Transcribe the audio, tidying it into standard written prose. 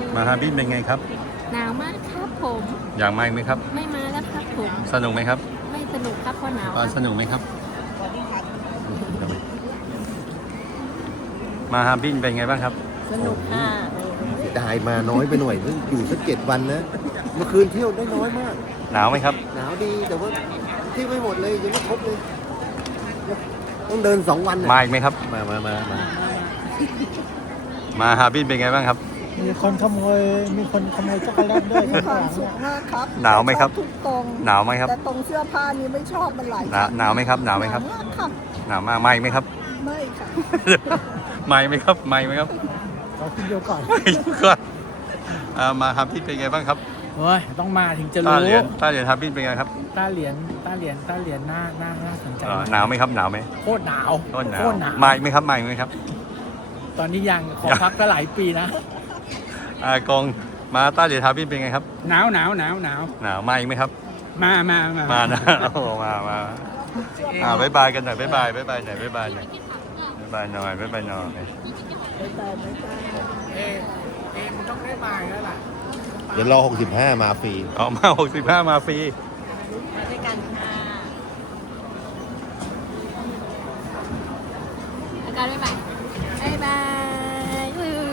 มาฮาร์บินเป็นไงครับหนาวมากครับผมอยากมาอีกไหมครับไม่มาแล้วครับผมสนุกไหมครับไม่สนุกครับเพราะหนาวสนุกไหมครับมาฮาร์บินเป็นไงบ้างครับสนุกค่ะเสียดายมาน้อยไปหน่อยเพิ่งอยู่สัก7 วันนะเมื่อคืนเที่ยวได้น้อยมากหนาวไหมครับหนาวดีแต่ว่าเที่ยวไม่หมดเลยยังไม่ครบเลยต้องเดิน2 วันมาอีกไหมครับมาฮาร์บินเป็นไงบ้างครับมีคนขโมยช็อกโกแลตด้วยมีความสุขมากครับหนาวไหมครับทุกตรงหนาวไหมครับแต่ตรงเสื้อผ้านี้ไม่ชอบมันหลายหนาวไหมครับหนาวไหมครับมากครับหนาวมากมาอีกไหมครับไม่ค่ะมาอีกไหมครับมาอีกไหมครับขอคิดเดียวก่อนก่อนมาฮาร์บินเป็นไงบ้างครับโอ้ยต้องมาถึงจะรู้ต้าเหรียญฮาร์บินเป็นไงครับต้าเหรียญน่าสนใจหนาวไหมครับหนาวไหมโคตรหนาวมาอีกไหมครับมาอีกไหมครับตอนนี้ยังขอพักก็หลายปีนะกองมาต้าเหรียญฮาร์บินเป็นไงครับหนาวหนาวมาอีกไหมครับมานะมาบ๊ายบายกันหน่อยบ๊ายบายหน่อยบ๊ายบายหน่อยมันต้องได้มาแล้วล่ะเดี๋ยวรอ65มาฟรีมา65มาฟรีมาด้วยกันค่ะอาการไม่ใหม่